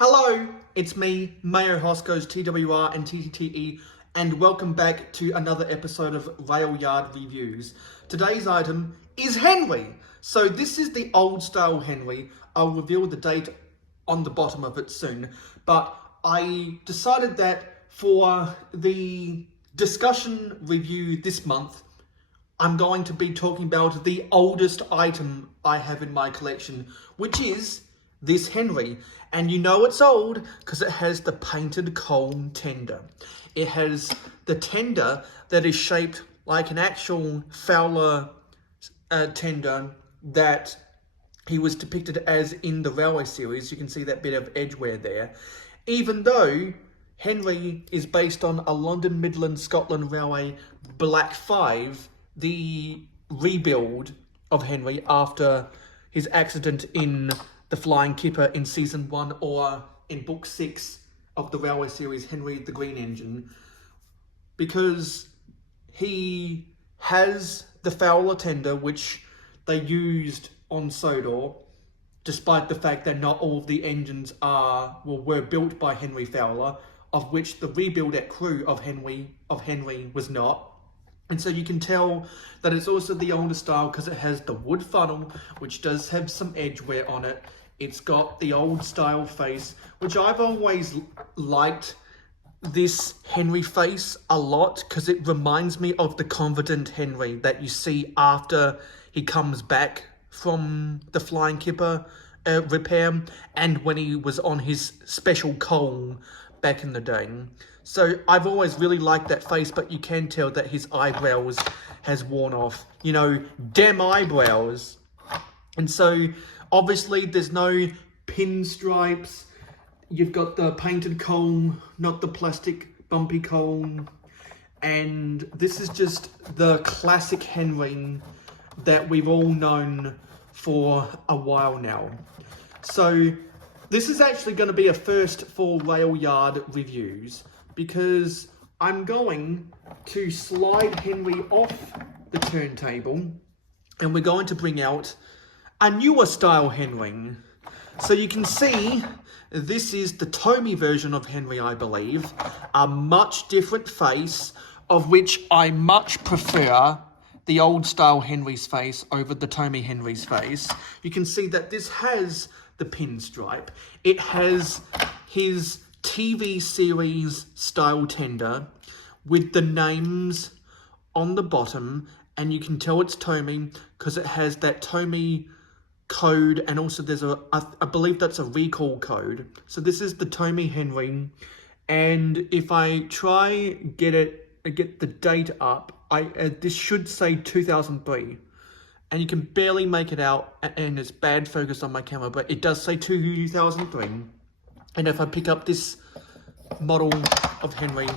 Hello, it's me, Mayo Hoscos, TWR and TTTE, and welcome back to another episode of Rail Yard Reviews. Today's item is Henry. So this is the old style Henry. I'll reveal the date on the bottom of it soon, but I decided that for the discussion review this month, I'm going to be talking about the oldest item I have in my collection, which is this Henry. And you know it's old because it has the painted comb tender. It has the tender that is shaped like an actual Fowler tender that he was depicted as in the Railway series. You can see that bit of edgeware there. Even though Henry is based on a London Midland Scotland Railway Black 5, the rebuild of Henry after his accident in the Flying Kipper in season 1 or in book 6 of the Railway series, Henry the Green Engine, because he has the Fowler tender, which they used on Sodor, despite the fact that not all of the engines were built by Henry Fowler, of which the rebuild at Crewe of Henry was not. And so you can tell that it's also the older style because it has the wood funnel, which does have some edgeware on it. It's got the old style face, which I've always liked this Henry face a lot because it reminds me of the Confident Henry that you see after he comes back from the Flying Kipper repair and when he was on his special comb back in the day. So I've always really liked that face, but you can tell that his eyebrows has worn off. You know, damn eyebrows. And so obviously there's no pinstripes. You've got the painted comb, not the plastic bumpy comb. And this is just the classic Henry that we've all known for a while now. So this is actually going to be a first for Rail Yard Reviews, because I'm going to slide Henry off the turntable and we're going to bring out a newer style Henry. So you can see this is the Tomy version of Henry, I believe. A much different face, of which I much prefer the old style Henry's face over the Tomy Henry's face. You can see that this has the pinstripe. It has his TV series style tender with the names on the bottom, and you can tell it's Tomy because it has that Tomy code, and also there's I believe that's a recall code. So this is the Tomy Henry, and if I try get the date up, this should say 2003. And you can barely make it out, and it's bad focus on my camera, but it does say 2003. And if I pick up this model of Henry,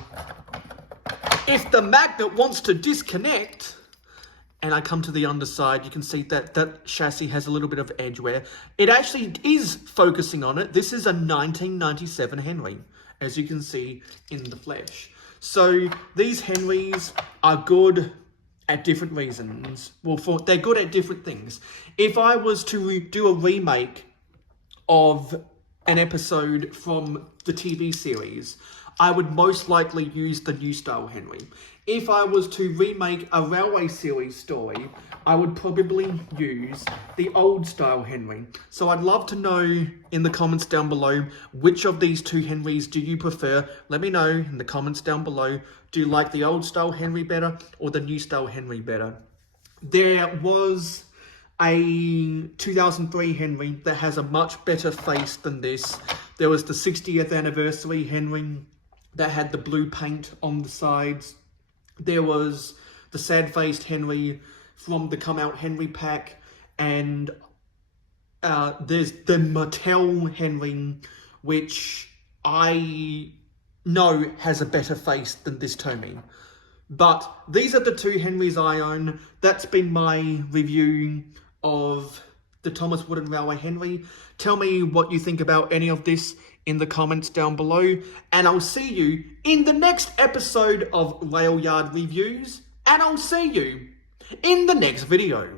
if the magnet wants to disconnect, and I come to the underside, you can see that that chassis has a little bit of edgeware. It actually is focusing on it. This is a 1997 Henry, as you can see in the flesh. So these Henrys are good at different reasons. Well, they're good at different things. If I was to do a remake of an episode from the TV series, I would most likely use the new style Henry. If I was to remake a Railway series story, I would probably use the old style Henry. So I'd love to know in the comments down below, which of these two Henrys do you prefer? Let me know in the comments down below. Do you like the old style Henry better or the new style Henry better? There was a 2003 Henry that has a much better face than this. There was the 60th anniversary Henry that had the blue paint on the sides. There was the sad-faced Henry from the Come Out Henry pack, and there's the Mattel Henry, which I know has a better face than this Tomy. But these are the two Henrys I own. That's been my review of the Thomas Wooden Railway Henry. Tell me what you think about any of this in the comments down below, and I'll see you in the next episode of Rail Yard Reviews, and I'll see you in the next video.